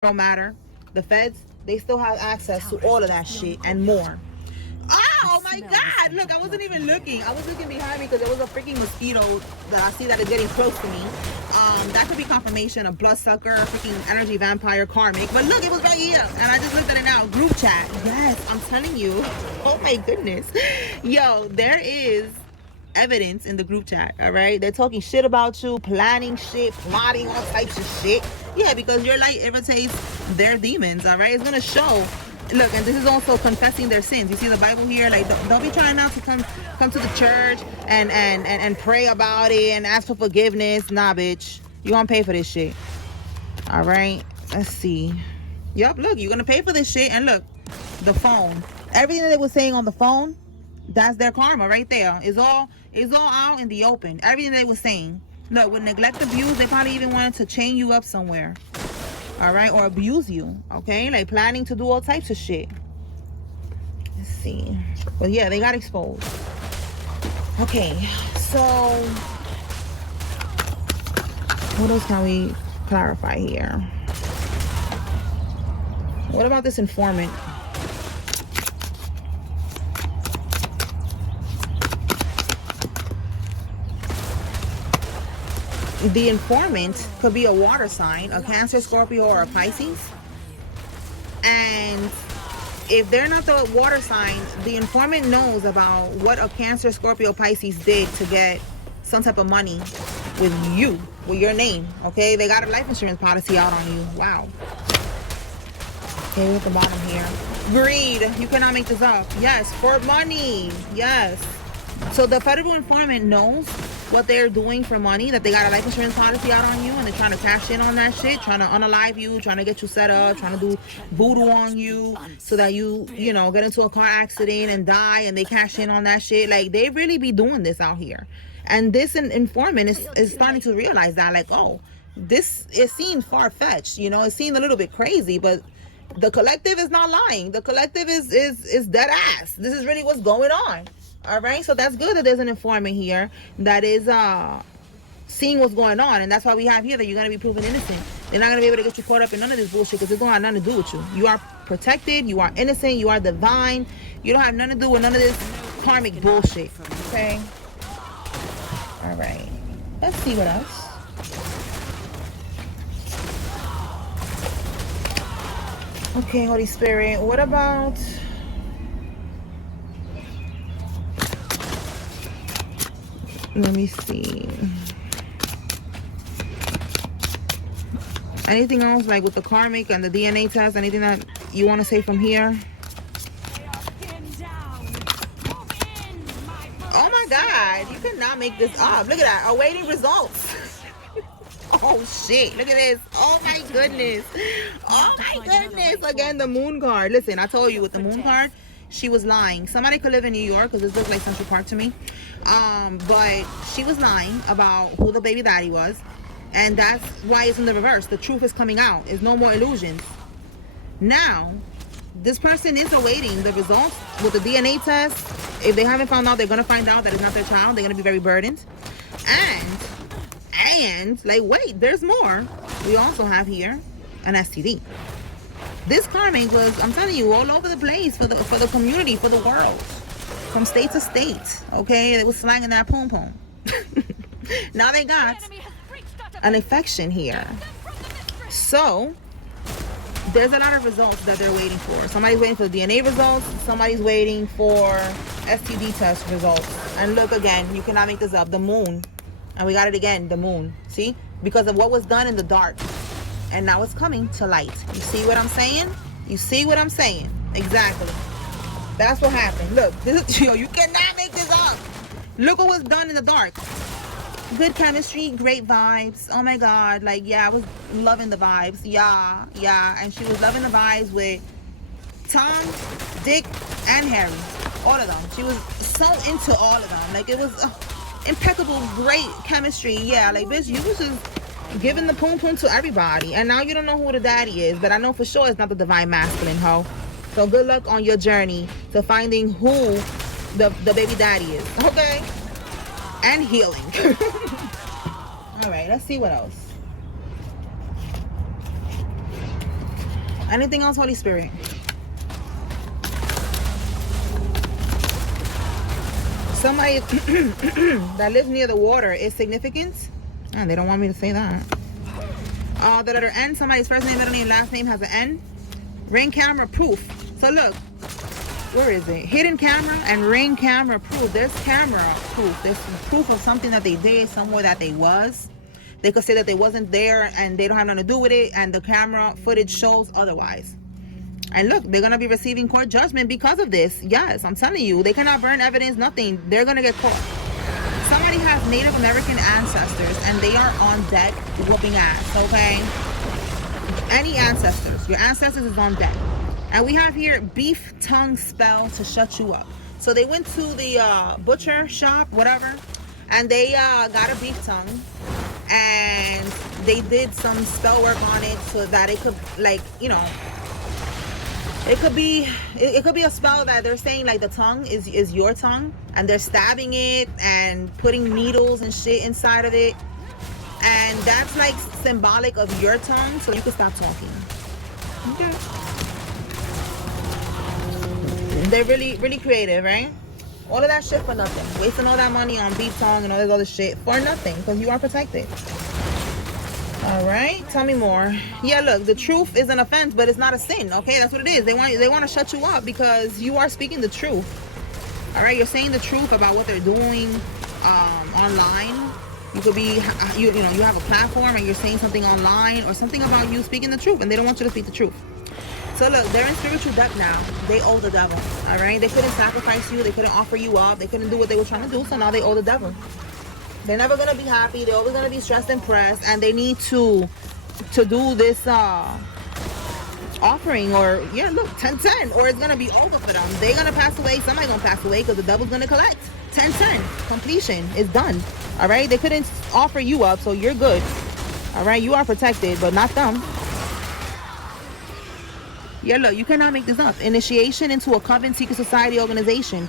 don't matter. The feds, they still have access to all of that shit and more. Oh my god, look, I wasn't even looking. I was looking behind me because there was a freaking mosquito that I see that is getting close to me. That could be confirmation of bloodsucker, freaking energy vampire, karmic. But look, it was right here. And I just looked at it now. Group chat. Yes, I'm telling you. Oh my goodness. Yo, there is evidence in the group chat, all right? They're talking shit about you, planning shit, plotting all types of shit. Yeah, because your light irritates their demons, all right? It's gonna show. Look, and this is also confessing their sins. You see the Bible here? Like, don't be trying not to come to the church and pray about it and ask for forgiveness. Nah, bitch. You gonna pay for this shit. All right? Let's see. Yup, look, you're gonna pay for this shit. And look, the phone. Everything that they were saying on the phone, that's their karma right there. It's all out in the open. Everything they were saying. Look, with neglect, abuse, they probably even wanted to chain you up somewhere. All right, or abuse you, okay? Like planning to do all types of shit. Let's see. But yeah, they got exposed. Okay, so what else can we clarify here? What about this informant? The informant could be a water sign, a Cancer, Scorpio, or a Pisces. And if they're not the water sign, the informant knows about what a Cancer, Scorpio, Pisces did to get some type of money with you, with your name, okay? They got a life insurance policy out on you. Wow. Okay, at the bottom here. Greed. You cannot make this up. Yes, for money. Yes. So the federal informant knows what they're doing for money, that they got a life insurance policy out on you and they're trying to cash in on that shit, trying to unalive you, trying to get you set up, trying to do voodoo on you so that you know, get into a car accident and die and they cash in on that shit. Like, they really be doing this out here. And this informant is starting to realize that, like, oh, this, it seems far-fetched, you know, it seemed a little bit crazy, but the collective is not lying. The collective is dead ass. This is really what's going on. All right, so that's good that there's an informant here that is seeing what's going on, and that's why we have here that you're gonna be proven innocent. They're not gonna be able to get you caught up in none of this bullshit because it don't have nothing to do with you. You are protected, you are innocent, you are divine. You don't have nothing to do with none of this karmic bullshit. Okay. All right. Let's see what else. Okay, Holy Spirit. What about? Let me see. Anything else, like with the karmic and the DNA test? Anything that you want to say from here? Oh my God, you cannot make this up. Look at that, awaiting results. Oh shit, look at this. Oh my goodness. Oh my goodness. Again, the moon card. Listen, I told you with the moon card, she was lying. Somebody could live in New York because this looks like Central Park to me. But she was lying about who the baby daddy was. And that's why it's in the reverse. The truth is coming out. There's no more illusions. Now, this person is awaiting the results with the DNA test. If they haven't found out, they're going to find out that it's not their child. They're going to be very burdened. And, like, wait, there's more. We also have here an STD. This karmic was, I'm telling you, all over the place for the community, for the world. From state to state, okay? They was slanging that poom poom. Now they got an infection here. So, there's a lot of results that they're waiting for. Somebody's waiting for the DNA results. Somebody's waiting for STD test results. And look again, you cannot make this up. The moon. And we got it again, the moon. See? Because of what was done in the dark. And now it's coming to light. You see what I'm saying? You see what I'm saying? Exactly. That's what happened. Look, this is, yo, you cannot make this up. Look what was done in the dark. Good chemistry, great vibes. Oh my God. Like, yeah, I was loving the vibes. Yeah. And she was loving the vibes with Tom, Dick, and Harry. All of them. She was so into all of them. Like, it was impeccable, great chemistry. Yeah, like, bitch, you was just giving the poom poom to everybody. And now you don't know who the daddy is. But I know for sure it's not the divine masculine, ho. So good luck on your journey to finding who the baby daddy is. Okay? And healing. All right, let's see what else. Anything else, Holy Spirit? Somebody that lives near the water is significant. Oh, they don't want me to say that. The letter N, somebody's first name, middle name, last name has an N. Ring camera proof. So look, where is it? Hidden camera and ring camera proof. There's camera proof. There's proof of something that they did somewhere that they was. They could say that they wasn't there and they don't have nothing to do with it, and the camera footage shows otherwise. And look, they're gonna be receiving court judgment because of this. Yes, I'm telling you, they cannot burn evidence, nothing. They're gonna get caught. Somebody has Native American ancestors and they are on deck whooping ass, okay? Any ancestors, your ancestors is on deck. And we have here beef tongue spell to shut you up. So they went to the butcher shop, whatever, and they got a beef tongue, and they did some spell work on it so that it could, like, you know, it could be a spell that they're saying like the tongue is your tongue, and they're stabbing it and putting needles and shit inside of it, and that's like symbolic of your tongue, so you can stop talking. Okay. They're really creative, right? All of that shit for nothing. Wasting all that money on beef tongue and all this other shit for nothing, because you are protected. All right, tell me more. Yeah, look, the truth is an offense, but it's not a sin. Okay, that's what it is. They want to shut you up because you are speaking the truth. All right, you're saying the truth about what they're doing online. You could be, you know, you have a platform and you're saying something online or something about you speaking the truth, and they don't want you to speak the truth. So look, they're in spiritual debt now. They owe the devil. All right, they couldn't sacrifice you. They couldn't offer you up. They couldn't do what they were trying to do. So now they owe the devil. They're never gonna be happy. They're always gonna be stressed and pressed, and they need to do this offering, or yeah, look, 10-10, or it's gonna be over for them. They're gonna pass away. Somebody's gonna pass away because the devil's gonna collect. 10-10, completion is done. All right, they couldn't offer you up, so you're good. All right, you are protected, but not them. Yeah, look, you cannot make this up. Initiation into a coven secret society organization.